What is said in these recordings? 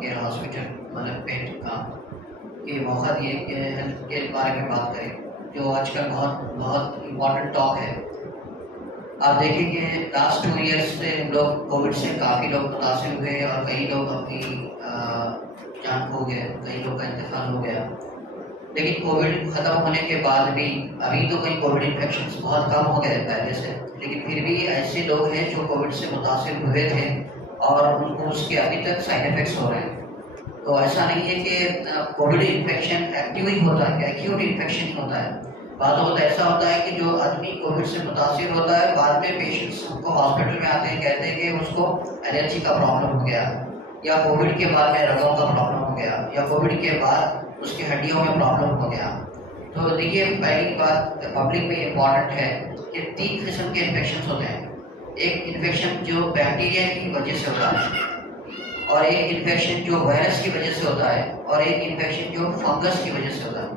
के हॉस्पिटल मतलब पेट का ये मौका दिए कि हेल्थ के बारे में बात करें जो आजकल बहुत बहुत इम्पोर्टेंट टॉक है। आप देखेंगे लास्ट 2 ईयर्स से लोग कोविड से काफ़ी लोग मुतासिर हुए और कई लोग अपनी जान खो गए, कई लोग का इंतकाल हो गया। लेकिन कोविड ख़त्म होने के बाद भी अभी तो कई कोविड इन्फेक्शन बहुत कम हो गए पहले से, लेकिन फिर भी ऐसे लोग हैं जो कोविड से मुतासिर हुए थे और उनको उसके अभी तक साइड इफ़ेक्ट्स हो रहे हैं। तो ऐसा नहीं है कि कोविड इन्फेक्शन एक्टिव ही होता है, एक्यूट इन्फेक्शन ही होता है। बातों तो ऐसा होता है कि जो आदमी कोविड से मुतासिर होता है बाद में पेशेंट्स को हॉस्पिटल में आते हैं, कहते हैं कि उसको एलर्जी का प्रॉब्लम हो गया, या कोविड के बाद में रगों का प्रॉब्लम हो गया, या कोविड के बाद उसकी हड्डियों में प्रॉब्लम हो गया। तो देखिए पहली बात पब्लिक में इम्पॉर्टेंट है कि 3 किस्म के इन्फेक्शन होते हैं। एक इन्फेक्शन जो बैक्टीरिया की वजह से होता है, और एक इन्फेक्शन जो वायरस की वजह से होता है, और एक इन्फेक्शन जो फंगस की वजह से होता है।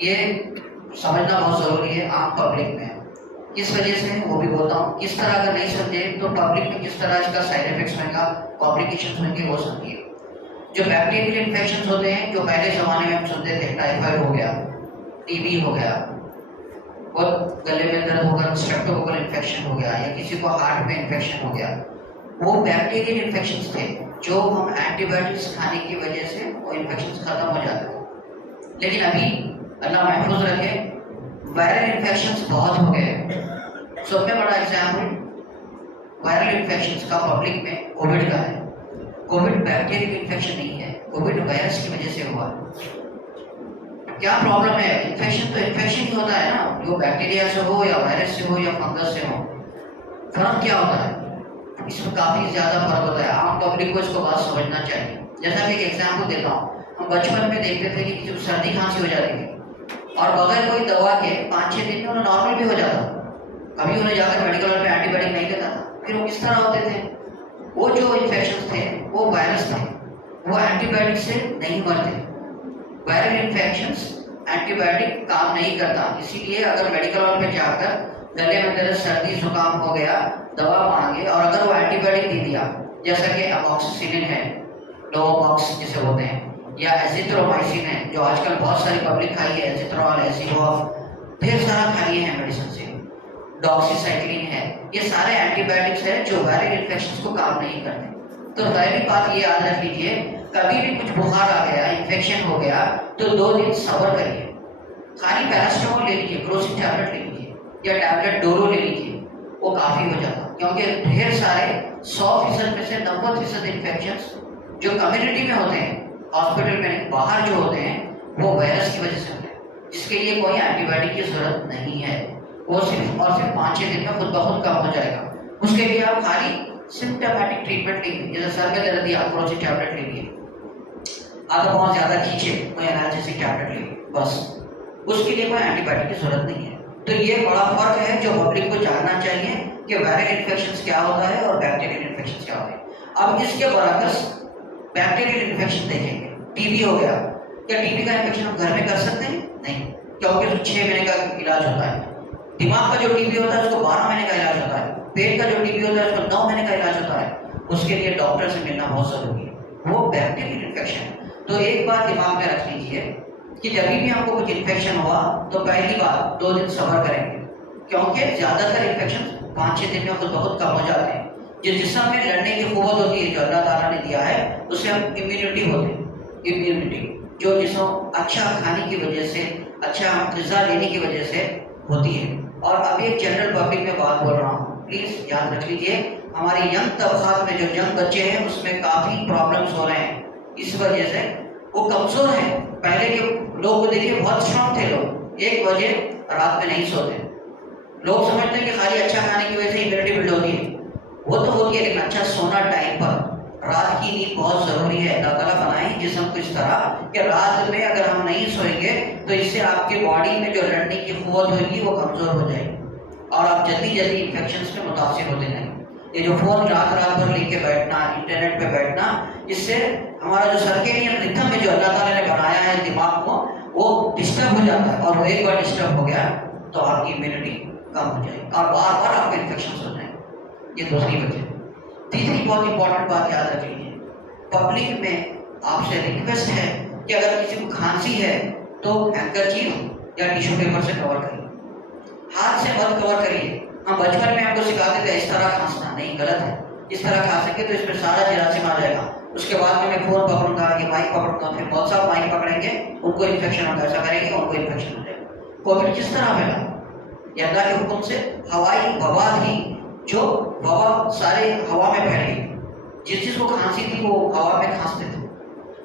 ये समझना बहुत ज़रूरी है आम पब्लिक में किस वजह से है वो भी बोलता हूँ। किस तरह अगर नहीं समझे तो पब्लिक में किस तरह इसका साइड इफेक्ट्स होगा, कॉम्प्लिकेशन होंगे वो समझिए। जो बैक्टीरियल इन्फेक्शन होते हैं जो पहले ज़माने में हम सुनते थे, टाइफाइड हो गया, टीबी हो गया, और गले में दर्द होगा, स्ट्रेप्टोकोकल इन्फेक्शन हो गया, या किसी को हार्ट में इन्फेक्शन हो गया, वो बैक्टीरियल इन्फेक्शंस थे जो हम एंटीबायोटिक्स खाने की वजह से वो इन्फेक्शंस खत्म हो जाते थे। लेकिन अभी अल्लाह महफूज रखे वायरल इन्फेक्शंस बहुत हो गए। सब में बड़ा एग्जाम्पल वायरल इन्फेक्शंस का पब्लिक में कोविड का है। कोविड बैक्टीरियल इन्फेक्शन नहीं है, कोविड वायरस की वजह से हुआ। क्या प्रॉब्लम है? इन्फेक्शन तो इन्फेक्शन ही होता है ना, जो बैक्टीरिया से हो या वायरस से हो या फंगस से हो। फर्क क्या होता है? इसमें काफ़ी ज़्यादा फर्क होता है। आम पब्लिक को इसको बात समझना चाहिए। जैसा कि एक एग्जाम्पल देता हूँ, हम बचपन में देखते थे कि किसी को सर्दी खांसी हो जाती थी और बगैर कोई दवा के 5-6 दिन में उन्हें नॉर्मल भी हो जाता। कभी उन्हें जाकर मेडिकल में एंटीबायोटिक नहीं देता था, फिर वो किस तरह होते थे? वो जो इन्फेक्शन थे वो वायरस थे, वो एंटीबायोटिक से नहीं मरते। वायरल इन्फेक्शंस एंटीबायोटिक काम नहीं करता, इसीलिए अगर मेडिकल में जाकर गले में दर्द, सर्दी, जुकाम हो गया, दवा मांगे और अगर वो एंटीबायोटिक दे दिया, जैसा कि अमॉक्सिसिलिन है, लोमॉक्स जिसे बोलते हैं, या एजिथ्रोमाइसिन है जो आजकल बहुत सारी पब्लिक खाई है, एजिथ्रोल, एसिडोफ, ढेर सारा खाई है मेडिसिन से, डॉक्सीसाइक्लिन है, ये सारे एंटीबायोटिक्स है जो वायरल इन्फेक्शन को काम नहीं करते। तो पहली बात ये याद रख लीजिए, कभी भी कुछ बुखार आ गया, इन्फेक्शन हो गया तो 2 दिन सब्र करिए। खाली पैरास्टामोल ले लीजिए, क्रोसिन टैबलेट ले लीजिए, या टैबलेट डोरो ले लीजिए, वो काफ़ी हो जाता। क्योंकि ढेर सारे 100% में से 90% इन्फेक्शन जो कम्युनिटी में होते हैं, हॉस्पिटल में बाहर जो होते हैं, वो वायरस की वजह से होते हैं, जिसके लिए कोई एंटीबायोटिक की जरूरत नहीं है। वो सिर्फ और सिर्फ 5-6 दिन में खुद ब खुद कम हो जाएगा। उसके लिए आप खाली सिम्टोमेटिक ट्रीटमेंट लीजिए, जैसे सर में दर्द दिया, क्रोसिन टैबलेट लीजिए, अगर बहुत ज़्यादा खींचे कोई एनाल्जेसिक टैबलेट लीजिए, बस। उसके लिए कोई एंटीबायोटिक की जरूरत नहीं है। तो ये बड़ा फर्क है जो पब्लिक को जानना चाहिए कि वायरल इन्फेक्शन क्या होता है और बैक्टीरियल इन्फेक्शन क्या होता है। अब इसके बरअक्स बैक्टीरियल इन्फेक्शन देखेंगे। टीबी हो गया, क्या टीबी का इन्फेक्शन हम घर में कर सकते हैं? नहीं, क्योंकि उसको 6 महीने का इलाज होता है। दिमाग का जो टीबी होता है उसको 12 महीने का इलाज होता है। पेट का जो टीबी होता है उसको 9 महीने का इलाज होता है। उसके लिए डॉक्टर से मिलना बहुत जरूरी है। वो बैक्टीरियल इन्फेक्शन है। तो एक बात दिमाग में रख लीजिए कि जब भी हमको कुछ इन्फेक्शन हुआ तो पहली बात 2 दिन सब्र करेंगे, क्योंकि ज़्यादातर इन्फेक्शन 5-6 दिन में खुद बहुत कम हो जाते हैं। जिस जिस्म में लड़ने की क़ुव्वत होती है जो अल्लाह ताला ने दिया है, उसे हम इम्यूनिटी होते हैं। इम्यूनिटी जो जिसम अच्छा खाने की वजह से, अच्छा ग़िज़ा लेने की वजह से होती है। और अब एक जनरल पब्लिक में बात बोल रहा हूँ, प्लीज़ याद रख लीजिए, हमारे यंग तबकात में जो यंग बच्चे हैं उसमें काफ़ी प्रॉब्लम्स हो रहे हैं। इस वजह से वो कमज़ोर हैं। पहले के लोग को देखिए बहुत स्ट्रॉन्ग थे, लोग 1 बजे रात में नहीं सोते। लोग समझते हैं कि खाली अच्छा खाने की वजह से इम्यूनिटी बिल्ड होती है, वो तो होती है, लेकिन अच्छा सोना टाइम पर, रात की नींद बहुत ज़रूरी है। अल्लाह ताला बनाए जिस्म को इस तरह कि रात में अगर हम नहीं सोएंगे तो इससे आपके बॉडी में जो लड़ने की क़ुव्वत होगी वो कमज़ोर हो जाएगी और आप जल्दी जल्दी इन्फेक्शन में मुतासिर होते जाएंगे। ये जो फ़ोन रात भर लेके बैठना, इंटरनेट पे बैठना, इससे हमारा जो सर्केडियन रिथम है जो अल्लाह ताला ने बनाया है दिमाग को, वो डिस्टर्ब हो जाता है। और वो एक बार डिस्टर्ब हो गया तो आपकी इम्यूनिटी कम हो जाएगी और बार बार आपको इन्फेक्शन हो जाए। ये दूसरी वजह। तीसरी बहुत इंपॉर्टेंट बात याद रख लीजिए, पब्लिक में आपसे रिक्वेस्ट है कि अगर किसी को खांसी है तो हैंकरचीफ या टिश्यू पेपर से कवर करिए, हाथ से मत कवर करिए। हम बचपन में हमको सिखाते थे इस तरह खांसना, नहीं, गलत है। इस तरह खांसेंगे तो इसमें सारा जरासीम आ जाएगा। उसके बाद में मैं फोन पकड़ूंगा, ये माइक पकड़ूंगा, फिर बहुत सारा माइक पकड़ेंगे, उनको इन्फेक्शन होगा, ऐसा करेंगे उनको इन्फेक्शन हो जाएगा। कोविड किस तरह फैला? ये अल्लाह के हुक्म से हवाई वबा थी, जो वबा सारे हवा में फैल गई। जिस चीज को खांसी थी वो हवा में खांसते थे।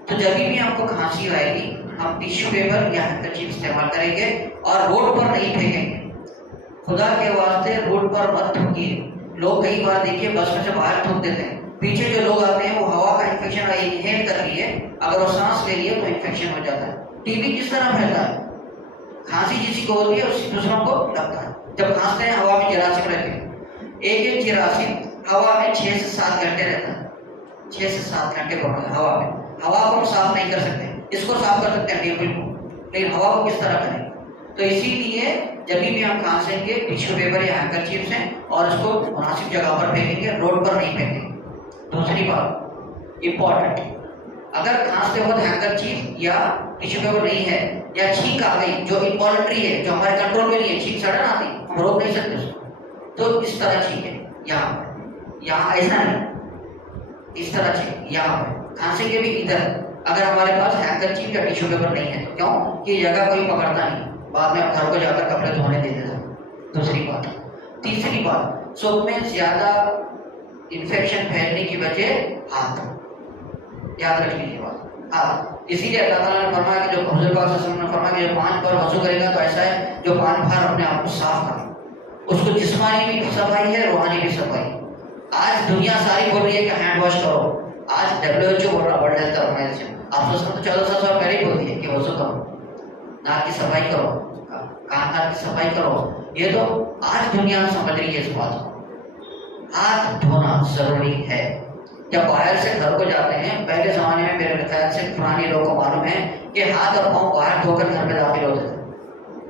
तो जब भी हमको खांसी आएगी हम टिश्यू पेपर या हैंकरचीफ इस्तेमाल करेंगे और रोड पर नहीं फेंकेंगे। खुदा के वास्ते रोड पर मत थूकिए। लोग कई बार देखिए बस में से बाहर थूक देते हैं, पीछे जो लोग आते हैं वो हवा का इन्फेक्शन इनहेल कर लिए, अगर वो सांस ले लिए तो इन्फेक्शन हो जाता है। टीबी किस तरह फैलता है? खांसी जिसी को होती है उसी दूसरों को लगता है। जब खांसते हैं हवा में जरासीम रहते हैं, एक जरासीम हवा में 6 से 7 घंटे रहता है। 6 से 7 घंटे हवा में। हवा को हम साफ नहीं कर सकते, इसको साफ कर सकते हैं टेबल को, लेकिन हवा को किस तरह करें? तो इसीलिए जब भी हम खांसेंगे टिश्यू पेपर या हैंकरचीफ से और इसको मुनासिब जगह पर फेंकेंगे, रोड पर नहीं फेंकेंगे। दूसरी बात इंपॉर्टेंट, अगर खांसते वक्त हैंकरचीफ या टिश्यू पेपर नहीं है या छींक आ गई जो इनवॉलंटरी है, जो हमारे कंट्रोल में नहीं है, छींक सड़न आती, हम रोक नहीं सकते उसको, तो इस तरह छींके, यहाँ ऐसा नहीं, इस तरह छींके, यहाँ खांसेंगे भी इधर। अगर हमारे पास हैंकरचीफ या टिश्यू पेपर नहीं है तो क्यों कि जगह कोई पकड़ता नहीं, बाद में आप घर को जाकर कपड़े धोने दे देते। दूसरी बात। तीसरी बात, सब में ज्यादा इन्फेक्शन फैलने की वजह हाथ, याद रखने की बात, हाथ। इसीलिए अल्लाह ताला ने फरमाया कि जो हुजूर पाक सल्लल्लाहु अलैहि वसल्लम ने फरमाया कि जो 5 बार वजू करेगा तो ऐसा है जो 5 बार अपने आप को साफ करे। उसको जिस्मानी भी सफाई है, रूहानी भी सफाई। आज दुनिया सारी बोल रही है कि हैंड वॉश करो। आज WHO बोल रहा, वर्ल्ड हेल्थ ऑर्गेनाइजेशन, आप सोचते तो 1400 साल पहले ही बोल दिए कि वजू करो, नाक की सफाई करो, कान की सफाई करो। ये तो आज दुनिया समझ रही है इस बात को। हाथ धोना जरूरी है। जब बाहर से घर को जाते हैं, पहले जमाने में मेरे ख्याल से पुराने लोगों को मालूम है कि हाथ और पाँव बाहर धोकर घर में दाखिल होते थे।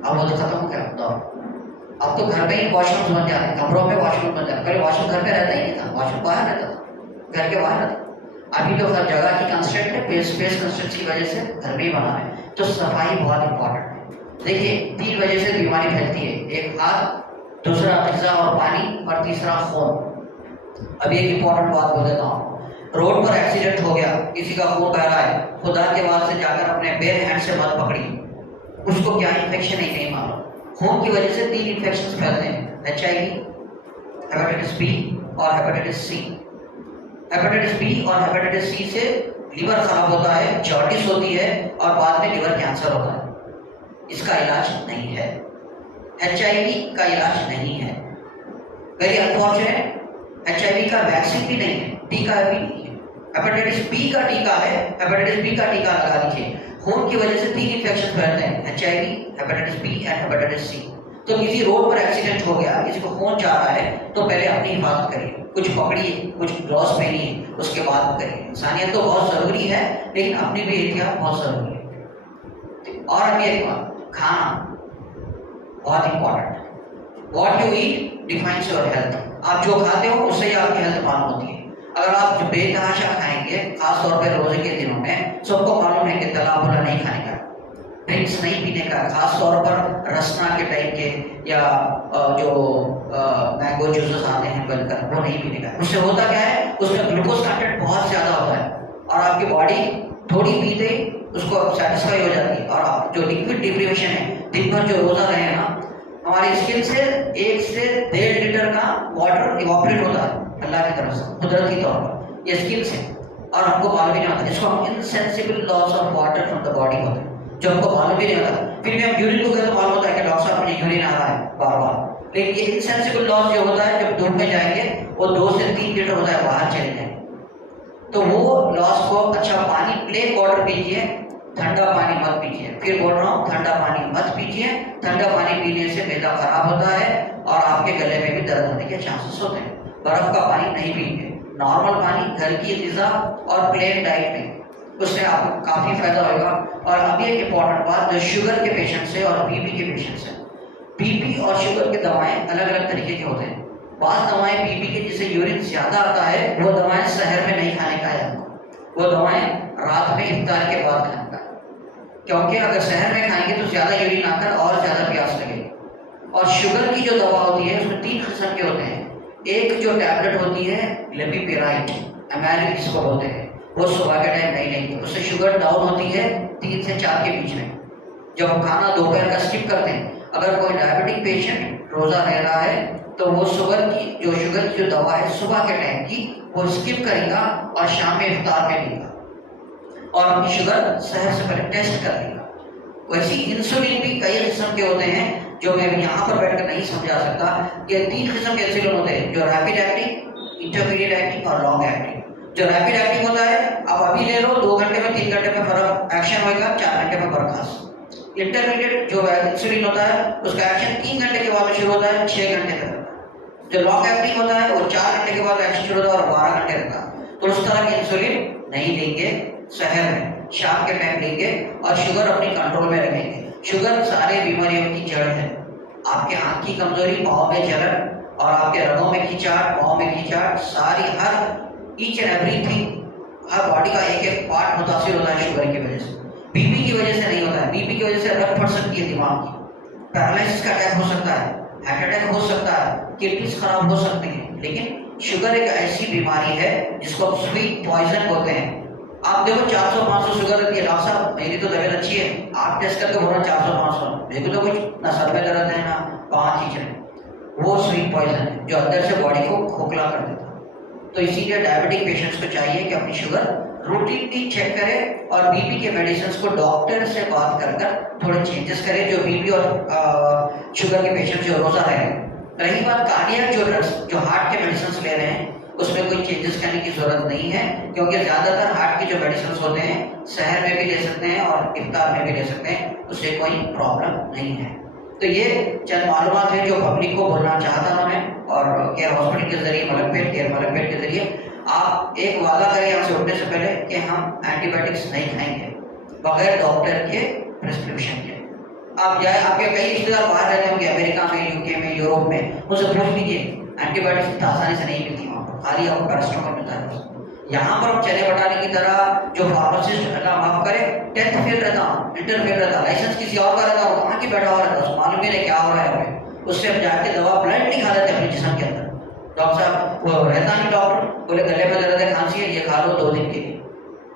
अब वो तो खत्म हो गया दौर। अब तो घर में ही वॉशरूम बन जाते हैं, कमरों में वॉशरूम बन जाते हैं। पहले वॉशरूम घर में रहता ही नहीं था, वॉशरूम बाहर रहता था, घर के बाहर रहता। अभी तो हर जगह की कंस्ट्रक्ट है, स्पेस कंस्ट्रक्ट की वजह से घर में ही बना है। तो सफाई बहुत इंपॉर्टेंट है। देखिए 3 वजह से बीमारी फैलती है, एक हाथ, दूसरा ग़िज़ा और पानी, और तीसरा खून। अब एक इंपॉर्टेंट बात बोल देता हूँ, रोड पर एक्सीडेंट हो गया, किसी का खून बह रहा है, खुदा के वास्ते जाकर अपने बेयर हैंड से मत पकड़िए। उसको क्या इन्फेक्शन है नहीं मालूम। खून की वजह से 3 इन्फेक्शन फैलते हैं, HIV, हेपेटाइटिस B और हेपेटाइटिस C। हेपेटाइटिस B और हेपेटाइटिस C से लीवर खराब होता है, जॉन्डिस होती है और बाद में लीवर कैंसर होता है। इसका इलाज नहीं है। HIV का इलाज नहीं है, वेरी अनफॉर्चुनेट। HIV का वैक्सीन भी नहीं है, टीका भी नहीं है। हेपेटाइटिस B का टीका है, हेपेटाइटिस B का टीका लगा दीजिए। खून की वजह से 3 इन्फेक्शन फैलते हैं, HIV, hepatitis B and hepatitis C। तो किसी रोड पर एक्सीडेंट हो गया, किसी को खून जा रहा है, तो पहले अपनी हिफाजत करिए, कुछ पकड़िए, कुछ ग्लव्स पहनिए, उसके बाद करिए। इंसानियत तो बहुत जरूरी है, लेकिन अपनी भी एहतियात बहुत जरूरी है। और अभी एक बात, खाना बहुत इंपॉर्टेंट है। What you eat defines your health. आप जो खाते हो उससे ही आपकी हेल्थ मालूम होती है। अगर आप जो बेतहाशा खाएंगे, खासतौर पर रोजे के दिनों में, सबको मालूम है कि तला भुना नहीं खाने का, ड्रिंक्स नहीं पीने का, खासतौर पर रसना के टाइप के या जो मैंगो जूसेस आते हैं बनकर, वो नहीं पीने का। उससे होता क्या है, उसमें ग्लूकोज कंटेंट बहुत ज्यादा होता है और आपकी बॉडी थोड़ी पीते ही उसको सेटिस्फाई हो जाती है। और आप जो लिक्विड डिप्रीवेशन है, दिन भर जो रोजा रहे हैं ना, हमारी स्किन से 1 से 1.5 लीटर का वाटर इवापोरेट होता है अल्लाह की तरफ से, कुदरती तौर पर, ये स्किन से, और हमको मालूम ही नहीं होता। इसको हम insensible loss of water from the body होता है, जो हमको मालूम ही नहीं होता। फिर भी हम यूरिन को गए तो मालूम होता है कि डॉक्टर साहब मुझे यूरिन आ रहा है बार बार, लेकिन ये इनसेंसिबल लॉस जो होता है, जब धूप में जाएंगे वो 2 से 3 लीटर होता है, बाहर चले जाएंगे तो वो लॉस को, अच्छा पानी प्लेन वाटर पीजिए, ठंडा पानी मत पीजिए। फिर बोल रहा हूँ, ठंडा पानी मत पीजिए। ठंडा पानी पीने से मैदा खराब होता है और आपके गले में भी दर्द होने के चांसेस होते हैं। बर्फ का पानी नहीं पीजिए, नॉर्मल पानी, घर की ग़िज़ा और प्लेन डाइट में, उससे आपको काफ़ी फायदा होगा। और अभी एक इम्पॉर्टेंट बात, जो शुगर के पेशेंट्स है और बीपी के पेशेंट्स हैं, बीपी और शुगर की दवाएं अलग अलग तरीके के होते हैं। बात दवाएं बीपी के जिसे यूरिन ज्यादा आता है, वो दवाएं शहर में नहीं खाने का है आपको। वो दवाएं रात में इफ्तार के बाद खाना, क्योंकि अगर शहर में खाएंगे तो ज़्यादा यूरिन आकर और ज़्यादा प्यास लगेगी। और शुगर की जो दवा होती है उसमें 3 किस्म के होते हैं। एक जो टैबलेट होती है लेविपिराइड, अमेरिक इसको बोलते हैं, वो सुबह के टाइम नहीं लेंगे, उससे शुगर डाउन होती है 3 से 4 के बीच में। जब हम खाना दोपहर का स्किप करते हैं, अगर कोई डायबिटिक पेशेंट रोज़ा रह रहा है तो वो शुगर की जो दवा है सुबह के टाइम की वो स्किप करेगा और शाम में इफ्तार में लेगा और अपनी शुगर शहर से पहले टेस्ट कर लेगा। वैसे इंसुलिन भी कई किस्म के होते हैं जो मैं यहाँ पर बैठकर नहीं समझा सकता। ये 3 किस्म के इंसुलिन होते हैं, जो रैपिड एक्टिंग, इंटरमीडिएट एक्टिंग और लॉन्ग एक्टिंग। जो रैपिड एक्टिंग होता है आप अभी ले लो, 2 घंटे में 3 घंटे में फर्क एक्शन होगा, 4 घंटे में बर्खास्त। इंटरमीडिएट जो इंसुलिन होता है उसका एक्शन 3 घंटे के बाद शुरू होता है, 6 घंटे तक। जो लॉन्ग एक्टिंग होता है वो 4 घंटे के बाद एक्शन शुरू होता है और 12 घंटे रहता है। तो उस तरह के इंसुलिन नहीं लेंगे शहर में, शाम के टाइम लेंगे और शुगर अपनी कंट्रोल में रखेंगे। शुगर सारे बीमारियों की जड़ है। आपके आंख की कमजोरी, पाँव में जलन और आपके रगों में खिंचाव, पाँव में खिंचाव, सारी हर ईच एंड एवरीथिंग, हर बॉडी का एक एक पार्ट मुतासिर होता है शुगर की वजह से। बीपी की वजह से नहीं होता है, बीपी की वजह से रक्त फट सकती है दिमाग की, पैरालिसिस का अटैक हो सकता है, हार्ट अटैक हो सकता है, किडनीज खराब हो सकती हैं। लेकिन शुगर एक ऐसी बीमारी है जिसको स्वीट पॉइजन बोलते हैं। आप देखो 400-500 शुगर रहती है, डॉक्टर साहब मेरी तो तबीयत अच्छी है, आप टेस्ट करके बोल 400-500, मेरे को तो कुछ ना सर में दर्द है ना 5 चीज है। वो स्वीट पॉइजन है जो अंदर से बॉडी को खोखला कर देता है। तो इसीलिए डायबिटिक पेशेंट्स को चाहिए कि अपनी शुगर रूटीनली चेक करें और बीपी के मेडिसिन को डॉक्टर से बात कर थोड़े चेंजेस करें, जो बीपी और शुगर के पेशेंट जो रोजा रहे हैं। रही बात कार्डियक जो ड्रग्स, जो हार्ट के मेडिसिन ले रहे हैं, उसमें कोई चेंजेस करने की जरूरत नहीं है, क्योंकि ज्यादातर हार्ट के जो मेडिसिन होते हैं शहर में भी ले सकते हैं और इफ्तार में भी ले सकते हैं, उससे कोई प्रॉब्लम नहीं है। तो ये चंद मालूमात है जो पब्लिक को बोलना चाहता था मैं। और केयर हॉस्पिटल के जरिए, मलकपेट के जरिए आप एक वादा करें यहाँ से उठने से पहले कि हम एंटीबायोटिक्स नहीं खाएंगे बगैर डॉक्टर के प्रिस्क्रिप्शन के। आप जाए, आपके कई रिश्तेदार बाहर रहते होंगे, अमेरिका में, यूके में, यूरोप में, उनसे पूछ लीजिए एंटीबायोटिक्स इतना आसानी से नहीं मिलती वहाँ पर, खाली आपको पैरासिटामोल मिलता है। यहाँ पर हम चने बटाने की तरह जो फार्मासिस्ट माफ करे 10th फेल रहता, इंटर फेल रहता, लाइसेंस किसी और का रहता, वहाँ की बैठा हुआ रहता, मालूम भी नहीं क्या हो रहा है हमें, उससे हम जाके दवा ब्लड नहीं खा लेते अपने जिस्म के अंदर। डॉक्टर साहब वो रहता नहीं, डॉक्टर बोले गले में दर्द है, खांसी है, ये खा लो 2 दिन के लिए।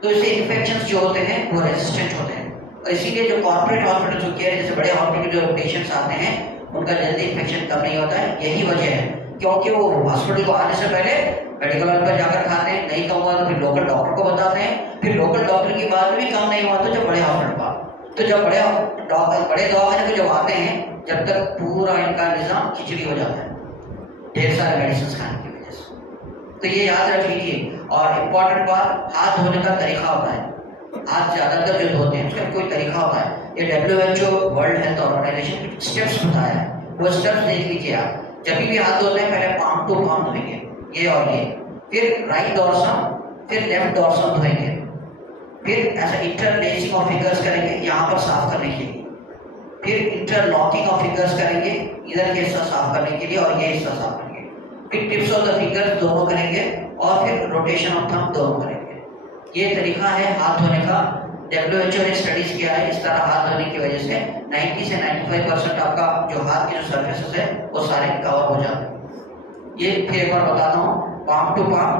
तो इससे इन्फेक्शन जो होते हैं वो रेजिस्टेंट होते हैं। और इसीलिए जो कॉर्पोरेट हॉस्पिटल जो केयर, जैसे बड़े हॉस्पिटल जो पेशेंट्स आते हैं उनका जल्दी इन्फेक्शन कम नहीं होता है। यही वजह है, क्योंकि वो हॉस्पिटल को आने से पहले मेडिकल वाले पर जाकर खाते हैं, नहीं कम हुआ तो फिर लोकल डॉक्टर को बताते हैं, फिर लोकल डॉक्टर की बात भी कम नहीं हुआ तो जब बड़े हॉस्पिटल पर, तो जब बड़े दवाखाने को जब आते हैं, जब तक पूरा इनका निजाम खिचड़ी हो जाता है ढेर सारे मेडिसिन खाने की वजह से। तो ये याद रख लीजिए। और इम्पोर्टेंट बात, हाथ धोने का तरीका होता है। हाथ ज्यादातर जो धोते हैं उसका कोई तरीका होता है। ये WHO world health organisation steps बताया है, वो स्टेप्स देख लीजिए आप। जब भी हाथ धोते हैं पहले पाम टू पाम धोएंगे, ये और ये, फिर राइट डॉर्सम, फिर लेफ्ट डॉर्सम धोएंगे, फिर ऐसा इंटरलेसिंग ऑफ फिंगर्स करेंगे यहाँ पर साफ करने के लिए, फिर इंटरलॉकिंग ऑफ फिंगर्स करेंगे इधर के हिस्सा साफ करने के लिए और ये हिस्सा साफ करेंगे, फिर टिप्स ऑफ द फिंगर्स दोनों करेंगे और फिर रोटेशन ऑफ थंब दोनों करेंगे। ये तरीका है हाथ धोने का। WHO ने स्टडीज किया है, इस तरह हाथ धोने की वजह से 90 से 95% आपका जो हाथ के जो सर्फेसेस है वो सारे कवर हो जाते हैं। ये फिर एक बार बताता हूँ, palm to palm,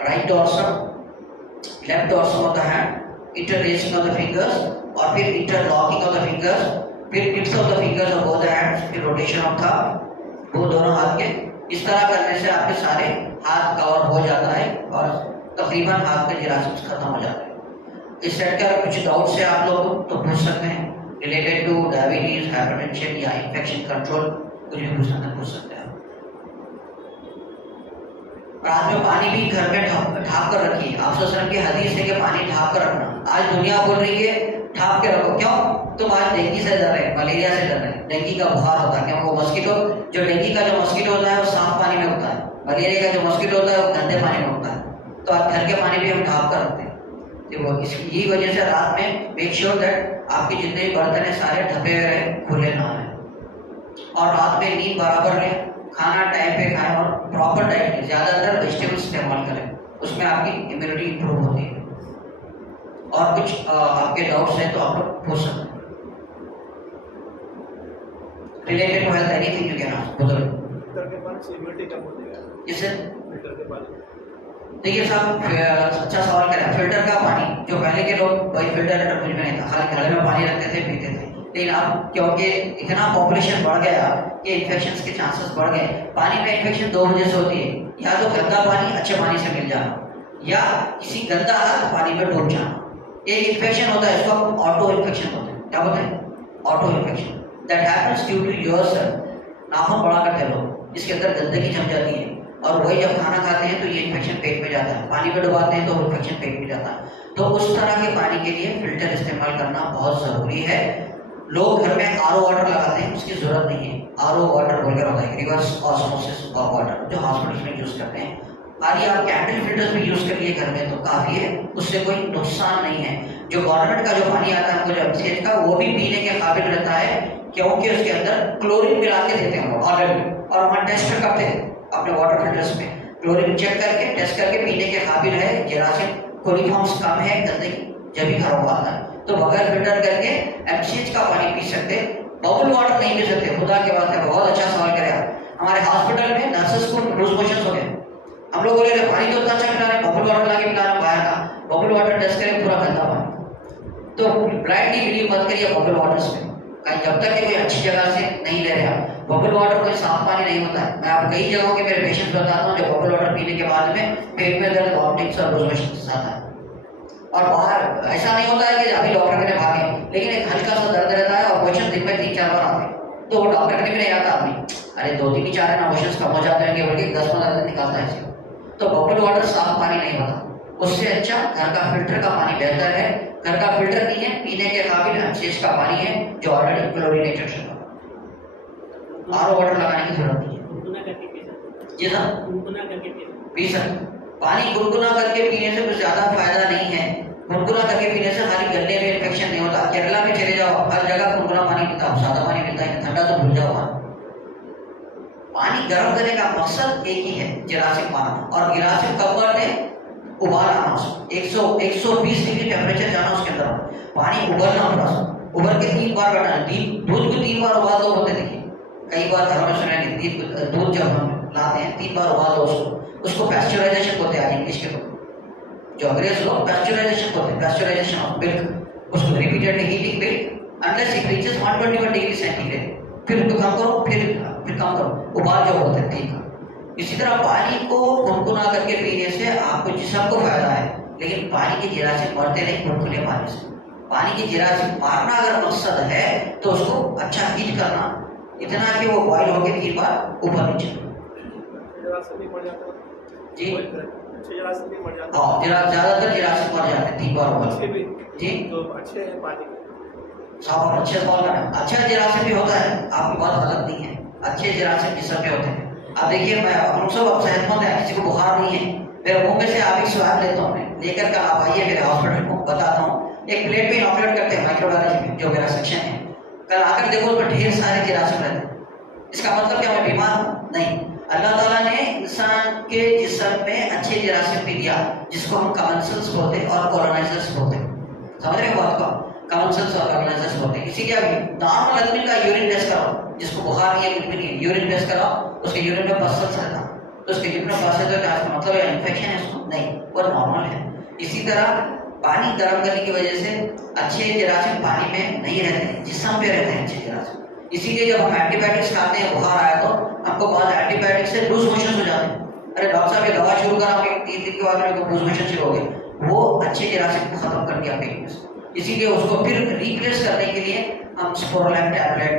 right dorsum, left dorsum of the hand, interlacing of the fingers और फिर इंटरलॉकिंग ऑफ द फिंगर्स, फिर tips of the fingers of both the hands, फिर रोटेशन ऑफ थंब, वो दोनों हाथ के। इस तरह करने से आपके सारे हाथ कवर हो जाता है और तकरीबन हाथ के जिरासिम्स खत्म हो जाते हैं। इस सेट का कुछ डाउट है आप लोग तो पूछ सकते हैं, रिलेटेड टू डायबिटीज, हाइपरटेंशन या इन्फेक्शन कंट्रोल, कुछ भी पूछ सकते हैं। रात में पानी भी घर में ढाक कर रखिए। आप सल्लल्लाहु की हदीस है कि पानी ढाक कर रखना। आज दुनिया बोल रही है ढाक के रखो, क्यों? तुम आज डेंगू से डर रहे, मलेरिया से डर रहे, डेंगू का बुखार होता है, क्योंकि वो मस्कीटो, जो डेंगू का जो मस्कीटो होता है वो साफ पानी में होता है, मलेरिया का जो मस्कीटो होता है वो गंदे पानी में होता है। तो आज घर के पानी भी हम ढाक कर रखते हैं। तो यही वजह से रात में मेक श्योर दैट आपके जितने बर्तन है सारे ढपे हुए रहे, खुले ना रहे। और रात में नींद बराबर लें, खाना टाइम पे खाएं और प्रॉपर डाइट लें। ज़्यादातर वेजिटेबल्स इस्तेमाल करें, उसमें आपकी इम्यूनिटी इंप्रूव होती है। और कुछ आपके डाउट्स हैं तो आप लोग पूछ सकते हैं related to health, anything you can ask. Filter के पानी से इम्यूनिटी कम होती है इससे फिल्टर के पानी। देखिए साहब, अच्छा सवाल करें। फिल्टर का पानी, जो पहले के लोग भाई फिल्टर कुछ भी नहीं था, खाली घर में पानी रखते थे, पीते थे। लेकिन अब क्योंकि इतना पॉपुलेशन बढ़ गया कि इन्फेक्शन के चांसेस बढ़ गए। पानी में इन्फेक्शन दो वजह से होती है, या तो गंदा पानी अच्छे पानी से मिल जाना, या किसी गंदा पानी में डूब जाना। एक इन्फेक्शन होता है, इसको ऑटो इन्फेक्शन होता है। क्या बोलते हैं? Auto infection that happens due to yourself. नाखून बड़ा करते लोग, इसके अंदर गंदगी जम जाती है, और वही जब खाना खाते हैं तो ये इन्फेक्शन पेट में जाता है। पानी में डुबाते हैं तो इन्फेक्शन पेट में जाता है। तो उस तरह के पानी के लिए फिल्टर इस्तेमाल करना बहुत ज़रूरी है। लोग घर में आरओ वाटर लगाते हैं, उसकी ज़रूरत नहीं है। आरओ वाटर बोलकर होता है, रिवर्स ऑस्मोसिस ऑफ वाटर, जो हॉस्पिटल में यूज़ करते हैं। खाली आप कैंडल फिल्टर्स भी यूज़ करिए घर में तो काफ़ी है, उससे कोई नुकसान नहीं है। जो गवर्नमेंट का जो पानी आता है हमको, जो एमसीएच का, वो भी पीने के काबिल रहता है, क्योंकि उसके अंदर क्लोरीन मिला के देते हैं ऑलरेडी। और हम टेस्ट करते हैं अपने वाटर फिल्टर्स में, क्लोरीन चेक करके टेस्ट करके पीने के काबिल है, जरासीम कोलिफॉर्म्स कम है, गंदगी जब भी खराब आता है। तो बगैर फिल्टर करके एमसीएच का पानी पी सकते, बबल वाटर नहीं पी सकते। खुदा के बात है, बहुत अच्छा सवाल करे आप। हमारे हॉस्पिटल में नर्सेस को लूज मोशन हो गए, हम लोग बोले पानी तो अच्छा पिला रहे, बबल वाटर ला के पिला रहे बाहर का, बबल वाटर टेस्ट करें पूरा गंदा पानी। तो ब्लाइंडली बिलीव मत करिए बबल वाटर्स में, कहीं जब तक कि कोई अच्छी जगह से नहीं ले रहे आप। बबल वाटर कोई साफ पानी नहीं होता है। मैं आप कई जगहों के मेरे पेशेंट्स बताता हूँ जो बबल वाटर पीने के बाद में पेट में दर्द, वॉमिटिंग्स और लूज मोशन आता है। और बाहर ऐसा नहीं होता है कि अभी डॉक्टर के लिए भागे, लेकिन एक हल्का सा दर्द रहता है और मोशन दिन में 3-4 बार आते हैं, तो वो डॉक्टर के भी नहीं आता आदमी। अरे 2-3 ही 4 है ना, मोशन कम हो जाते हैं, बल्कि 10-15 दिन निकालता है इसको। तो बबल वाटर साफ पानी नहीं होता, उससे अच्छा घर का फिल्टर का पानी बेहतर है। घर का फिल्टर नहीं है, पीने के काबिल एमसीएच का पानी है, जो ऑलरेडी क्लोरीनेटेड है। आरओ वाटर लगाने की जरूरत नहीं है। जी सर, पी सकते। पानी गुनगुना करके पीने से कुछ ज्यादा फायदा नहीं है। गुनगुना करके पीने से खाली गले में इन्फेक्शन नहीं होता। केरला में चले जाओ, हर जगह गुनगुना पानी मिलता है, सादा पानी मिलता है, ठंडा तो भूल जाओ। पानी गर्म करने का मकसद एक ही है, जरासीम मारना। और जरासीम कब करते हैं? उबाल आना, 120 डिग्री टेम्परेचर जाना उसके अंदर, पानी उबलना थोड़ा सा, उबल के 3 बार करना। दूध को 3 बार उबाल दो होते, देखिए कई बार घरों में सुनेंगे, दूध जब हम लाते हैं 3 बार उबाल दो उसको पैस्चराइजेशन बोलते हैं इंग्लिश के लोग, जो अंग्रेज लोग पैस्चराइजेशन बोलते हैं, पैस्चराइजेशन ऑफ मिल्क। उसको repeatedly heating milk unless it reaches 121 degree centigrade, फिर उसको कम करो, फिर कम करो, उबाल जो बोलते हैं 3 का। इसी तरह पानी को गुनगुना करके पीने से आपको जिस्म को फायदा है, लेकिन पानी की जरासीम मरते नहीं गुनगुने पानी से। पानी की जरासीम मारना अगर मकसद है तो उसको अच्छा हीट करना, इतना कि वो बॉइल होके 3 बार ऊपर नीचे। जी हाँ, ज्यादातर जरासीम मर जाते हैं 3 बार ऊपर। जी तो अच्छे हैं पानी साफ, अच्छे सवाल का अच्छा जरासीम भी होता है, आपकी बात गलत नहीं है, अच्छे जरासीम जिस्म में होते हैं। अब देखिए, मैं हम सब अब सेहतमंद है, किसी को बुखार नहीं है, मेरे मुंह में से आप एक स्वाब लेता हूँ, मैं लेकर कल आप आइए मेरे हॉस्पिटल को, बताता हूँ। एक प्लेट में इनॉकुलेट करते हैं माइक्रोबायोलॉजी में, जो मेरा सेक्शन है। कल आकर देखो उसमें ढेर सारे जरासीम रहते हैं। इसका मतलब क्या मैं बीमार हूँ? नहीं। अल्लाह ताला ने इंसान के जिस्म में अच्छे जरासीम भी दिया, जिसको हम कमेंसल्स बोलते हैं और कॉलोनाइजर्स बोलते हैं। समझ रहे हो बात को? कमेंसल्स और कॉलोनाइजर्स बोलते हैं। इसी के अभी नॉर्मल आदमी का यूरिन टेस्ट कराओ, जिसको बुखार नहीं है, कुछ भी नहीं है, यूरिन टेस्ट कराओ, उसके यूरिन में पसल्स रहता, तो उसके यूरिन में पसल्स है तो मतलब इन्फेक्शन है उसको? नहीं, वो नॉर्मल है। इसी तरह पानी गर्म करने की वजह से अच्छे जरासीम पानी में नहीं रहते, जिस्म पे रहते हैं अच्छे जरासीम। इसीलिए जब हम एंटीबायोटिक्स खाते हैं, बुखार आया तो हमको बाद एंटीबायोटिक्स से लूज मोशन हो जाते हैं। अरे डॉक्टर साहब ये दवा शुरू करा, 3 दिन के बाद में लूज मोशन शुरू हो गए, वो अच्छे जरासीम को खत्म कर दिया पेट में। इसीलिए उसको फिर रिप्लेस करने के लिए हम स्पोरोलैक टैबलेट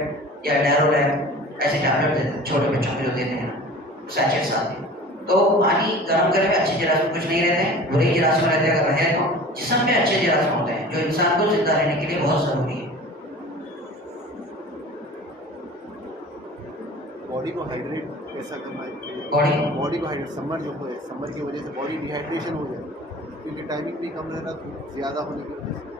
या डेरोलैक ऐसे टैबलेट देते हैं, छोटे बच्चों को जो देते हैं ना, सैचेट्स आते हैं। तो पानी गर्म करने में अच्छे जरासीम कुछ नहीं रहते हैं, बुरे जरासीम रहते हैं। अगर रहे तो जिस्म में अच्छे जरासीम होते हैं, जो इंसान को जिंदा रहने के लिए बहुत जरूरी है। बॉडी को हाइड्रेट कैसा करना चाहिए? बॉडी को हाइड्रेट, समर की वजह से बॉडी डिहाइड्रेशन हो जाए, क्योंकि टाइमिंग भी कम रहना, ज़्यादा होने की वजह से।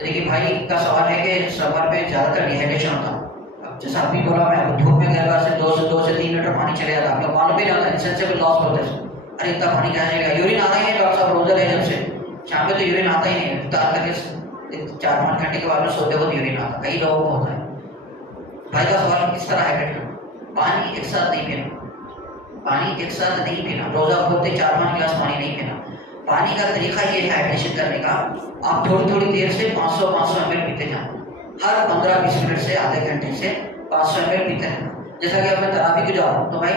देखिए भाई का सवाल है कि समर में ज़्यादातर डिहाइड्रेशन होता है। अब जैसा अभी बोला, मैं धूप में गया से 2 से 3 लीटर पानी चले जाता, आपको मालूम भी नहीं होता, इनसेंसिबल लॉस होते हैं। अरे इतना पानी कहाँ जाएगा, यूरिन आ रहा है डॉक्टर साहब, रोजा है जब से शाम में तो यूरिन आता ही नहीं है, इफ्तार करके 4-5 घंटे के बाद में सोते वक्त यूरिन आता, कई लोगों को होता है। भाई का सवाल किस तरह हाइड्रेट करना? पानी एक साथ नहीं पीना, पानी एक साथ नहीं पीना, रोजा खोलते 4-5 गिलास पानी नहीं पीना। पानी का तरीका ये है हाइड्रेशन करने का, आप थोड़ी थोड़ी देर से 500 ml पीते जाओ, हर 15-20 मिनट से आधे घंटे से 500 ml पीते रहना। जैसा कि अब मैं तरावी को जा रहा हूँ तो भाई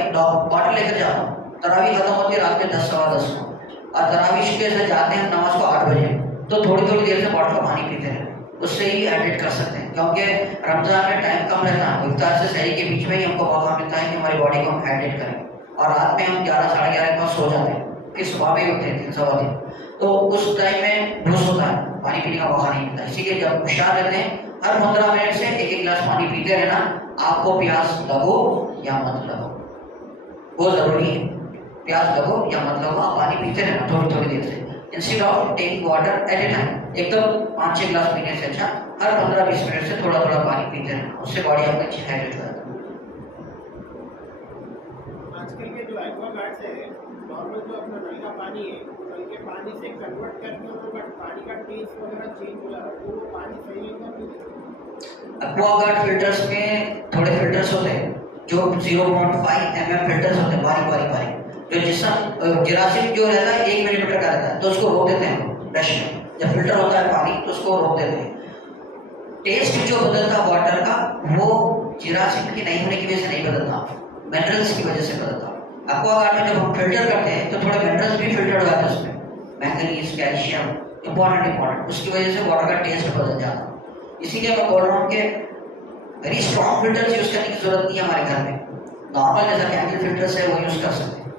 बॉटल लेकर जा रहा हूँ, तरावी खत्म होती है रात में 10-10 को, और तरावी के से जाते हैं नमाज को 8 बजे, तो थोड़ी थोड़ी देर से बॉटल का पानी पीते रहना, उससे ही हाइड्रेट कर सकते हैं। क्योंकि रमजान में टाइम कम रहता है, इफ्तार से सहरी के बीच में ही हमको मौका मिलता है कि हमारी बॉडी को हम हाइड्रेट करें, और रात में हम 11-11:30 के बाद सो जाते हैं, फिर सुबह में ही उठते हैं 3 सवा दिन, तो उस टाइम में भूस होता है, पानी पीने का मौका नहीं मिलता। इसीलिए जब होशियार रहते हैं हर 15 मिनट से 1-1 गिलास पानी पीते रहना, आपको प्यास लगो या मत लगो, वो जरूरी है। प्यास लगो या मत लगो, आप पानी पीते रहना थोड़ी थोड़ी देर से, instead of taking water at A time. एकदम 5-6 गिलास पीने से अच्छा हर 15-20 मिनट से थोड़ा थोड़ा पानी पीते रहना, उससे बॉडी आपका अच्छी हाइड्रेट हो जाता है। आजकल के जो एक्वागार्ड्स है, नॉर्मल जो अपना नल का पानी है, नल के पानी से कन्वर्ट करके उनका पानी का टेस्ट वगैरह चेंज हो रहा है, तो वो पानी सही है? एक्वागार्ड फिल्टर्स में थोड़े फिल्टर्स होते हैं जो 0.5 mm फिल्टर्स होते हैं, बारीक, जो जिसम जरासीम जो रहता है 1 मिलीमीटर का रहता है, तो उसको रोक देते हैं ब्रश में, जब फिल्टर होता है पानी तो उसको रोक देते हैं। टेस्ट जो बदलता है वाटर का, वो जरासीम की नहीं होने की वजह से नहीं बदलता, मिनरल्स की वजह से बदलता। एक्वागार्ड में जब हम फिल्टर करते हैं तो थोड़े मिनरल्स भी फिल्टर हो जाते हैं उसमें, मैंगनीज, कैल्शियम, इंपॉर्टेंट, उसकी वजह से वाटर का टेस्ट बदल जाता है। इसीलिए मैं बोल रहा हूँ कि वेरी स्ट्रॉन्ग फिल्टर्स यूज करने की जरूरत नहीं है हमारे घर में, नॉर्मल जैसा कैमिकल फिल्टर्स है वो यूज कर सकते हैं।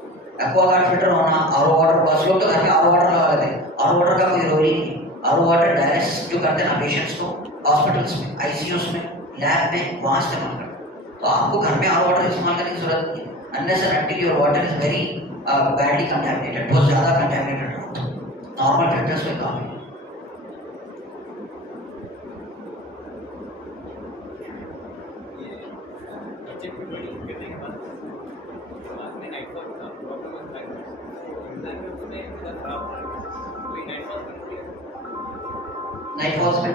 एक्वागार्ड फिल्टर होना, आरओ वाटर, बस लोग तो घर में आरओ वाटर लगा लेते हैं, आरओ वाटर का कोई रोल ही नहीं है। आरओ वाटर डायरेक्ट जो करते हैं ना पेशेंट्स को हॉस्पिटल्स में, आईसीयूज में, लैब में, वहाँ इस्तेमाल करते हैं, तो आपको घर में आरओ वाटर इस्तेमाल करने की जरूरत नहीं है, unless and until your water is very badly contaminated, बहुत ज़्यादा कंटैमिनेटेड हो तो नॉर्मल फिल्टर्स में काम है। नाइट फॉल्स में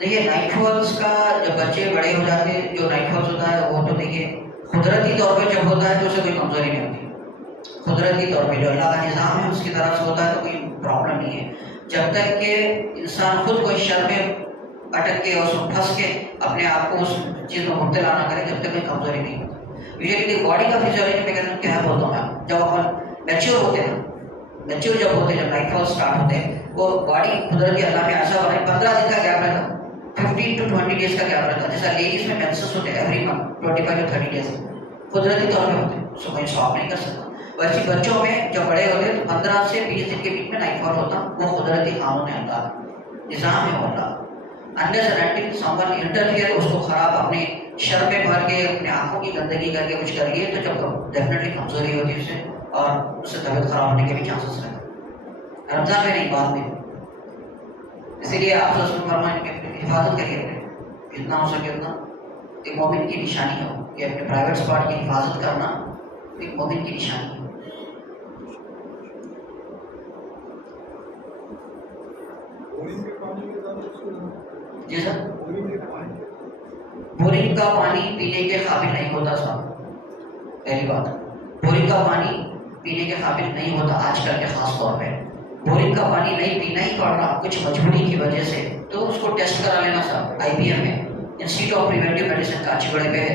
देखिए नाइट फॉल्स का जब बच्चे बड़े हो जाते हैं, जो नाइट फॉल्स होता है वो तो देखिए कुदरती तौर पे जब होता है तो उसे कोई कमजोरी नहीं होती, कुदरती तौर पे जो अल्लाह का निज़ाम है उसकी तरफ से होता है तो कोई प्रॉब्लम नहीं है। जब तक कि इंसान खुद कोई शर में अटक के और उसमें फंस के अपने आप को उस चीज़ में मुब्तला ना करे, जब तक कोई कमजोरी नहीं होती। यूजुअली बॉडी का फिजियोलॉजी मैकेनिज्म क्या है बोलता हूँ मैं, जब अपन मैच्योर होते हैं, मैच्योर जब होते हैं, जब नाइट फॉल स्टार्ट होते हैं, वो बॉडी कुदरती अल्लाह ने ऐसा बनाई 15 दिन का गैप रहता, 15 to 20 डेज का गैप रहता है। जैसा लेडीज में मेंसेस होते हैं एवरी मंथ 25 to 30 डेज कुदरती तौर पे होते हैं, उसको कोई स्टॉप नहीं कर सकता। वैसे बच्चों में जब बड़े होते हैं तो 15 से 20 दिन के बीच में नाइट फॉल होता, वो कुदरती कानून है, अल्लाह निज़ाम है होता। Unless and until someone interfere, उसको खराब अपने शर में भर के अपने आंखों की गंदगी करके कुछ कर लिए तो जब डेफिनेटली कमजोरी होती है उससे, और उससे तबीयत खराब होने के भी चांसेस रहते हैं, रमजान में नहीं बाद में। इसीलिए आप फरमाएं कि अपनी हिफाजत करिए, अपने जितना हो सके उतना, एक मोमिन की निशानी हो कि अपने प्राइवेट स्पॉट की हिफाजत करना एक मोमिन की निशानी है। जी सर, बोरिंग का पानी पीने के काबिल नहीं होता साहब, पहली बात, बोरिंग का पानी पीने के काबिल नहीं होता आजकल के खास तौर पे। बोरिंग का पानी नहीं पीना ही पड़ रहा कुछ मजबूरी की वजह से, तो उसको टेस्ट करा लेना साहब। आईपीएम में, इंस्टीट्यूट ऑफ प्रिवेंटिव मेडिसिन काचीगुड़े पे है,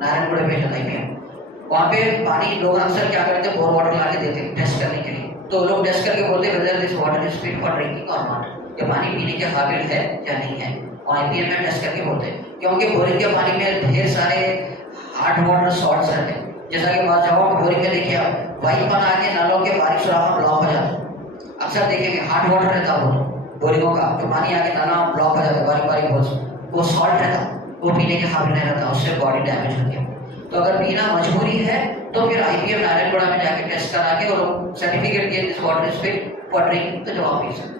नारायणगुड़े पे है आईपीएम, वहाँ पे पानी लोग अक्सर क्या करते हैं, बोर वाटर ला के देते हैं टेस्ट करने के लिए, तो लोग टेस्ट करके बोलते हैं whether this water is fit for drinking और नॉट, ये पानी पीने के काबिल है या नहीं है, और आईपीएम में टेस्ट करके बोलते हैं। क्योंकि बोरिंग के पानी में ढेर सारे हार्ड वाटर सॉल्ट्स रहते हैं, जैसा कि बात जवाब में बोरिंग में देखिए आप वाइट बना के नलों के बारिश सुराख ब्लॉक हो जाते हैं, अक्सर देखेंगे हार्ड वाटर रहता है बोरिंगों का, जो पानी आके नाला ब्लॉक हो जाता है बारीक बारीक बहुत, वो सॉल्ट रहता, वो पीने के काबिल नहीं रहता, उससे बॉडी डैमेज होती है। तो अगर पीना मजबूरी है तो फिर आईपीएम नारायणगुड़ा में जाके टेस्ट करा के और सर्टिफिकेट दिए this water is fit for drinking, तो जवाब पी सकते।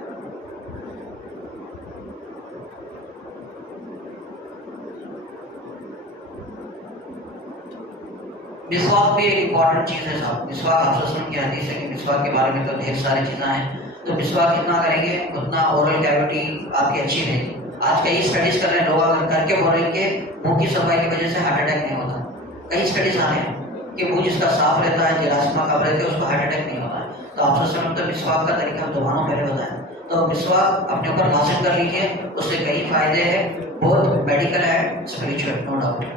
मिसवाक भी एक इम्पॉर्टेंट चीज़ है साहब। मिसवाक आप की हदीस है कि मिसवाक के बारे में तो ढेर सारी चीज़ें हैं, तो मिसवाक कितना करेंगे उतना ओरल कैविटी आपकी अच्छी रहेगी। आज कई स्टडीज कर रहे हैं लोग, अगर करके बोल रहे हैं कि मुंह की सफाई की वजह से हार्ट अटैक नहीं होता। कई स्टडीज आ रहे हैं कि मुंह जिसका साफ रहता है, जिरासमा कम रहते हैं, उसको हार्ट अटैक नहीं होता है। तो आप तो मिसवाक का तरीका जवानों मैंने बताया, तो मिसवाक अपने ऊपर हासिल कर लीजिए, उससे कई फायदे हैं, बहुत medical and spiritual, no doubt.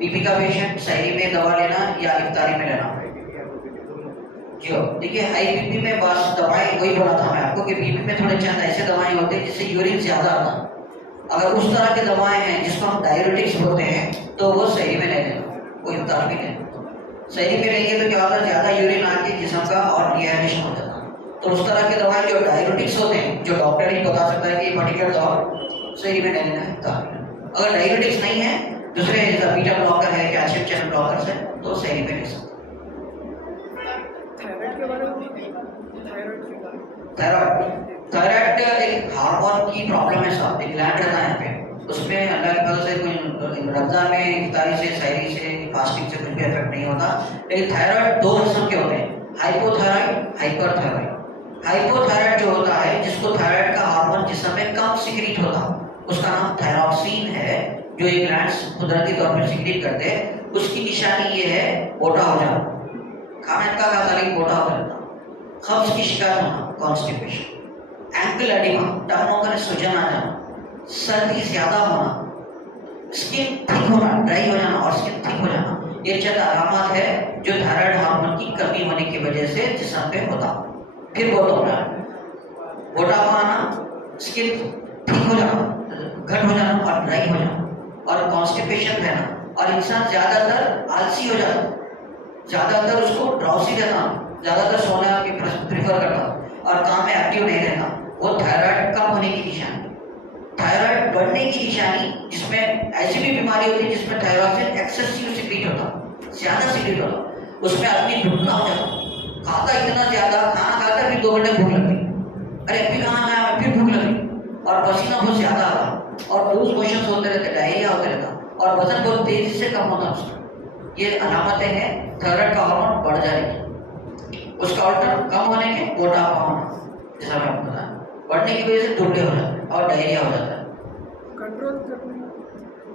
BP का पेशेंट सहरी में दवा लेना या इफ्तारी में लेना? जी देखिए, हाई बीपी में बस दवाएं, वही बोला था मैं आपको कि बीपी में थोड़े चंद ऐसे दवाएं होते हैं जिससे यूरिन ज्यादा आता है। अगर उस तरह की दवाएं हैं जिसको हम डायरेटिक्स बोलते हैं, तो वो सहरी में ले लेना, वो इफ्तार में लेना। सहरी में लेंगे तो क्या होता है, ज्यादा यूरिन आके जिस्म का और डिहाइड्रेशन हो जाता है। तो उस तरह की दवाएं जो डायरेटिक्स होते हैं, जो डॉक्टर ही बता सकता है कि पर्टिकुलर दवा सहरी में ले लेना है, इफ्तार में। अगर डायरेटिक्स नहीं है, दूसरे जैसा बीटा ब्लॉकर है, कैल्शियम चैनल ब्लॉकर्स है, तो सहरी में ले सकते। थायराइड एक हार्मोन की प्रॉब्लम है साहब, एक ग्लैंड रहता है यहाँ पे, उसमें अल्लाह की वजह से कोई रमजान में इफ्तारी से, सहरी से, फास्टिंग से कुछ भी इफेक्ट नहीं होता। लेकिन थायराइड दो किस्म के होते हैं, हाइपोथायराइड, हाइपरथायराइड। हाइपोथायराइड जो होता है, जिसको थायराइड का हार्मोन जिस समय कम सिक्रीट होता, उसका नाम थायरॉक्सिन है, जो ये ग्लैंड्स कुदरती तौर पर सिक्रीट करते हैं। उसकी निशानी ये है मोटा हो जाना, खाना इनका खाता लेकिन मोटा हो जाता, कब्ज की शिकायत होना, कॉन्स्टिपेशन, एंकल एडिमा, टखनों का सूजन आ जाना, सर्दी ज्यादा होना, स्किन थिक होना, ड्राई हो जाना और स्किन थिक हो जाना, ये चंद अलामत है जो थायराइड हार्मोन की कमी होने की वजह से जिस्म पे होता। फिर बहुत होना है, मोटापा आना, स्किन ठीक हो जाना, घट हो जाना और ड्राई हो जाना, और कॉन्स्टिपेशन रहना, और इंसान ज्यादातर आलसी हो जाता, ज्यादातर उसको ड्राउसी रहना, ज्यादातर सोना की प्रेफर करता और काम में एक्टिव नहीं रहना, वो थायराइड कम होने की निशानी। थायराइड बढ़ने की निशानी, जिसमें ऐसी भी बीमारी होती है जिसमें थायरॉक्सिन एक्सेसिव सिक्रीट होता, ज्यादा सिक्रीट होता, उसमें आदमी भूखा हो जाता, खाता इतना ज्यादा, खाना खाता फिर 2 घंटे भूख लगती, अरे फिर खाना खाया फिर भूख लगी, और पसीना बहुत ज्यादा आता, और लूज मोशंस होते रहते, डायरिया होते रहता, और वजन बहुत तेजी से कम होता उसका। ये अलामतें हैं थायराइड का हार्मोन बढ़ जाने की, उसका अल्टर कम होने के, मोटापा होना, जैसा मैं आपको बताया, बढ़ने की वजह से दुबले हो जाते हैं और डायरिया हो जाता है। कंट्रोल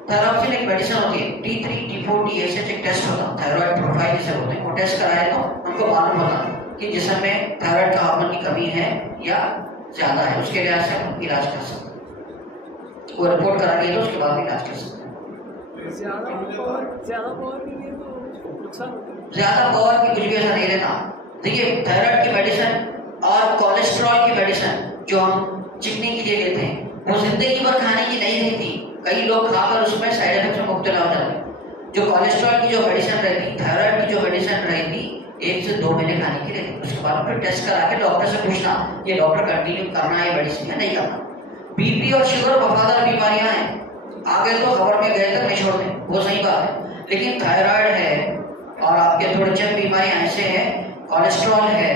थायरॉक्सिन एक मेडिसिन होती है, T3, T4, TSH एक टेस्ट होता है, थायराइड प्रोफाइल जिसे बोलते हैं, वो टेस्ट कराए तो उनको मालूम होता कि जिसम में थायराइड का हार्मोन की कमी है या ज्यादा है, उसके लिहाज से हम इलाज कर सकते हैं। वो रिपोर्ट करा लिया तो उसके बाद इलाज कर सकते हैं। ज्यादा पावर नहीं है तो नुकसान होता है। ज्यादा पावर की कुछ भी ऐसा नहीं रहता। देखिए, थायराइड की मेडिसिन और कोलेस्ट्रॉल की मेडिसिन जो हम चिकनी के लिए लेते हैं, वो जिंदगी भर खाने की नहीं रहती, कई लोग खाकर उसमें साइड इफेक्ट में मुब्तला हो जाते हैं। जो कोलेस्ट्रॉल की जो मेडिसिन रहती, थायराइड की जो मेडिसिन रहती, 1 से 2 महीने खाने की रहती, उसके बाद फिर टेस्ट करा के डॉक्टर से पूछना, ये डॉक्टर कंटिन्यू करना है मेडिसिन या नहीं करना। बीपी और शुगर वफादार बीमारियां हैं, आगे तो खबर में गए तक नहीं छोड़ते, वो सही बात है, लेकिन थायराइड है और आपके थोड़े चंद बीमारियां ऐसे हैं, कोलेस्ट्रॉल है,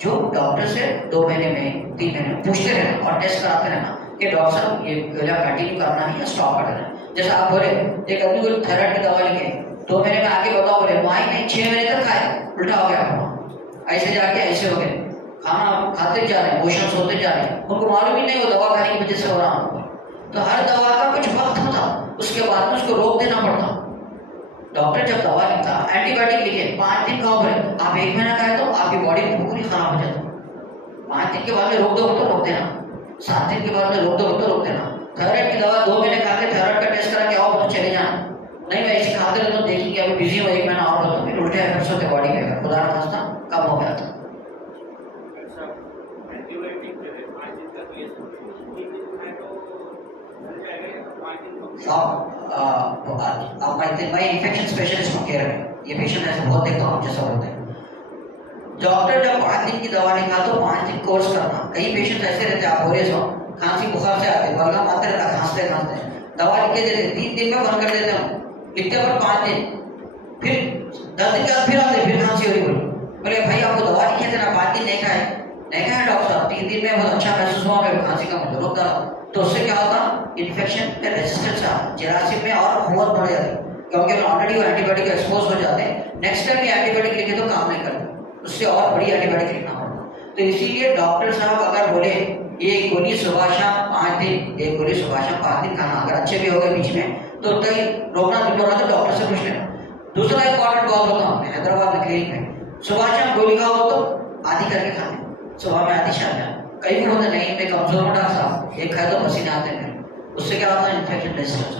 जो डॉक्टर से 2 महीने में 3 महीने में पूछते रहना और टेस्ट कराते रहना कि डॉक्टर साहब ये कंटिन्यू करना है या स्टॉप कर देना। जैसा आप बोले, एक आदमी को थायराइड की दवा लिखे, 2 महीने में आगे बताओ, बोले वहीं नहीं 6 महीने तक खाए, उल्टा हो गया आपको, ऐसे जाके ऐसे हो गए, खाना खाते जा रहे हैं, मोशंस होते जा रहे हैं, उनको मालूम ही नहीं वो दवा खाने की वजह से हो रहा है। तो हर दवा का कुछ वक्त होता, उसके बाद में उसको रोक देना पड़ता। डॉक्टर जब दवा लिखता, एंटीबायोटिक लिखे, 5 दिन खाओ, बोले आप 1 महीना खाए तो आपकी बॉडी पूरी खराब हो जाती, 5 दिन के बाद में रोक दो तो रोक देना, 7 दिन के बाद में रोक दो तो रोक देना। थायराइड की दवा 2 महीने खा के थायराइड का टेस्ट करा के आओ तो चले जाना, नहीं मैं ऐसे खाते रहे तो देखिए अभी बिजी हो 1 महीना और हो तो फिर उल्टे इफेक्ट्स होते बॉडी में, खुदा ना खास्ता कम हो गया था। मैं इन्फेक्शन स्पेशलिस्ट हूँ केरल में, ये पेशेंट ऐसे बहुत देखता हूँ जैसा होते हैं। डॉक्टर जब 5 दिन की दवा लिखा तो 5 दिन कोर्स करना। कई पेशेंट ऐसे रहते हैं, आप बोले सो खांसी बुखार से आते, बलगम आते रहता, खांसते खांसते दवा लिख के देते, 3 दिन में बंद कर देते हैं, लिखते पर 5 दिन, फिर 10 दिन के बाद फिर आते, फिर खांसी हो रही, बोले भाई आपको दवा लिखे थे ना, 5 दिन नहीं खाए, नहीं कहा डॉक्टर साहब 3 दिन में बहुत अच्छा महसूस हुआ, मेरे खांसी का मुझे रोक डाला, तो उससे क्या होता इन्फेक्शन में रेजिस्टेंस आता, जरासीम में और कुव्वत बढ़ जाती, क्योंकि ऑलरेडी वो एंटीबायोटिक एक्सपोज हो जाते हैं, नेक्स्ट टाइम ये एंटीबायोटिक लिखे तो काम नहीं करते, उससे और बड़ी एंटीबायोटिक लिखना पड़ता। तो इसीलिए डॉक्टर साहब अगर बोले ये गोली सुबह शाम 5 दिन, एक गोली सुबह शाम 5 दिन खाना, अगर अच्छे भी हो गए बीच में तो कहीं रोकना नहीं पड़ रहा तो डॉक्टर से पूछ लेना। दूसरा इंपॉर्टेंट बात होता है हैदराबाद में क्लिनिक में, सुबह शाम गोली खाओ तो आधी करके खाते, सुबह में आधी शाम में, कई भी होते नहीं, मैं कमजोर हूँ डॉक्टर साहब, एक खाए तो पसीने आते हैं, उससे क्या होता है इन्फेक्शन रेजिस्टेंस।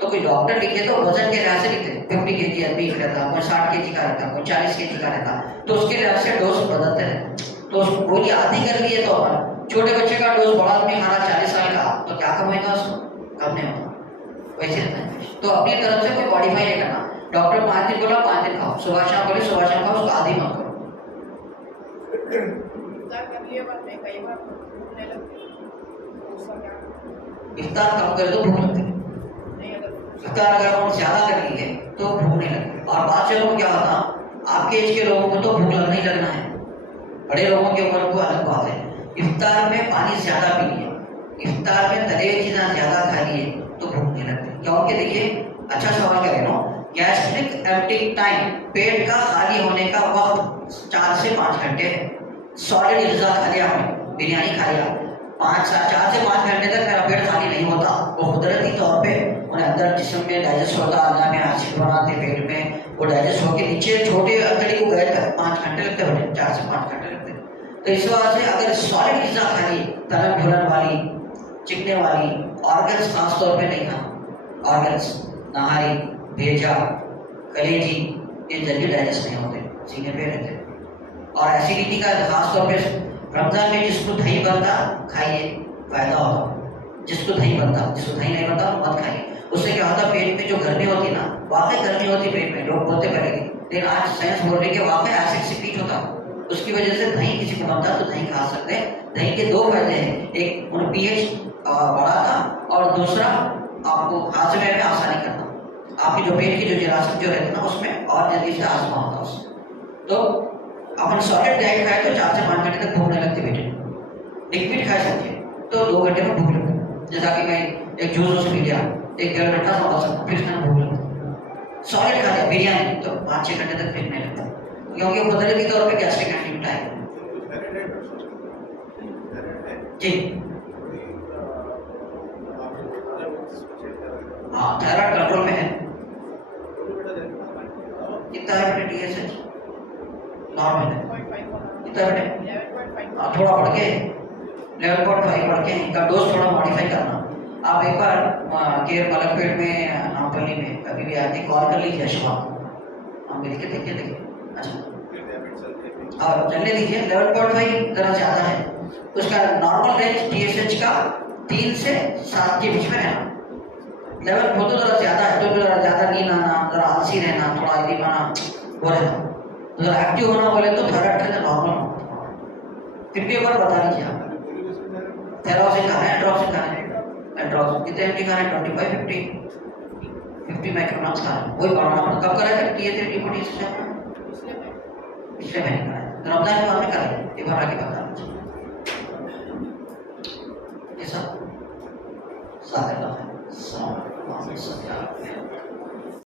तो कोई डॉक्टर लिखे तो वजन के लिहाज से लिखते, 50 kg आदमी रहता, कोई 60 kg का रहता, कोई 40 kg का रहता, तो उसके लिहाज से डोज बदलते रहते। तो गोली आधी कर लिए तो छोटे बच्चे का डोज बड़ा आदमी खाना 40 साल का, तो क्या कम होगा उसको, कम नहीं होगा, वैसे रहता है। तो अपनी तरफ से कोई मॉडिफाई नहीं करना, डॉक्टर 5 दिन बोला 5 दिन खाओ, सुबह शाम बोले सुबह शाम खाओ, उसको आधी मत करो। इफ्तार कम कर दो, भूख लगती है, इफ्तार अगर हम ज्यादा कर लिए तो भूख नहीं लगती। और बात चलो क्या होता, आपके एज के लोगों को तो भूख लगना ही लगना है, बड़े लोगों की उम्र को अलग बात है। इफ्तार में पानी ज्यादा पी लिए, इफ्तार में तले हुई चीजें ज्यादा खा लिए तो भूख नहीं लगती, क्योंकि देखिए अच्छा सवाल करें ना, गैस्ट्रिक एम्प्टी टाइम, पेट का खाली होने का वक्त 4 से 5 घंटे है। सॉलिड ग़िज़ा खा लिया हमने, बिरयानी खा लिया, 4 से 5 घंटे तक मेरा पेट खाली नहीं होता, वो कुदरती तौर पे उन्हें अंदर जिस्म में डाइजेस्ट होता, अल्लाह में एसिड बनाते पेट में, वो डाइजेस्ट होकर नीचे छोटे अंतड़ी को गए तक 5 घंटे लगते हैं, 4 से 5 घंटे लगते हैं। तो इस वजह से अगर सॉलिड ग़िज़ा खा ली, तलन भुलन वाली, चिकने वाली, ऑर्गन्स खास तौर पे नहीं खाना, ऑर्गन्स नाहरी, भेजा, कलेजी, ये जल्दी डाइजेस्ट नहीं होते, सीने पे रहते हैं। और एसिडिटी का खास तौर पे रमजान में जिसको दही बनता खाइए, फायदा होता, जिसको दही बनता, जिसको दही नहीं बनता मत खाइए, उससे क्या होता पेट में जो गर्मी होती ना, वाकई गर्मी होती पेट में, लोग बोलते पड़ेगी, लेकिन आज साइंस बोल रही है कि वाकई एसिड सिक्रीट होता, उसकी वजह से दही किसी को बनता तो दही खा सकते हैं। दही के 2 फायदे हैं, एक उन पीएच बढ़ाता और दूसरा आपको हाजमे में आसानी करना, आपकी जो पेट की जो जरासीम जो रहती है ना उसमें और जल्दी से हाजमा होता उससे। तो अपन सॉलिड डाइट खाए तो 4 से 5 घंटे तक भूख नहीं लगती बेटे, लिक्विड खा सकते हैं तो 2 घंटे में भूख लगती है, जैसा कि मैं एक जूस पी लिया, 1 घंटा समझ सकता हूँ, फिर इसमें भूख लगती। सॉलिड खा लिया बिरयानी तो 5-6 घंटे तक फिर नहीं लगता, क्योंकि वो कुदरती तौर पे गैस्ट्रिक एसिडिटी है। जी हाँ, थायराइड कंट्रोल में है, कितना है बेटे टीएसएच नॉर्मल है, कितना बेटे थोड़ा बढ़ के 11.5 बढ़ के इनका डोज थोड़ा मॉडिफाई करना। आप एक बार केयर मलकपेट में नामपल्ली में कभी भी आके कॉल कर लीजिए, अशफाक हम मिल के देखिए। अच्छा और चलने दीजिए, 11.5 जरा ज़्यादा है, उसका नॉर्मल रेंज टीएसएच का 3 से 7 के बीच में रहना। 11 हो तो जरा ज़्यादा है, तो जरा ज़्यादा नींद आना, जरा आलसी रहना, थोड़ा आलसी बना वो रहना, जरा एक्टिव होना बोले तो थायराइड का नॉर्मल हो। फिर भी एक बार बता दीजिए आप थायरोसिन खाना है, एंड्रोक्सिन खाना है, एंड्रोक्सिन कितने एमजी खाना है, 25-50 माइक्रोग्राम खाना है, वही बढ़ाना पड़ता। कब करा है टीए 3 डिपोटेशन पिछले महीने करा है, रमजान के बाद में करा है, एक बार आगे बता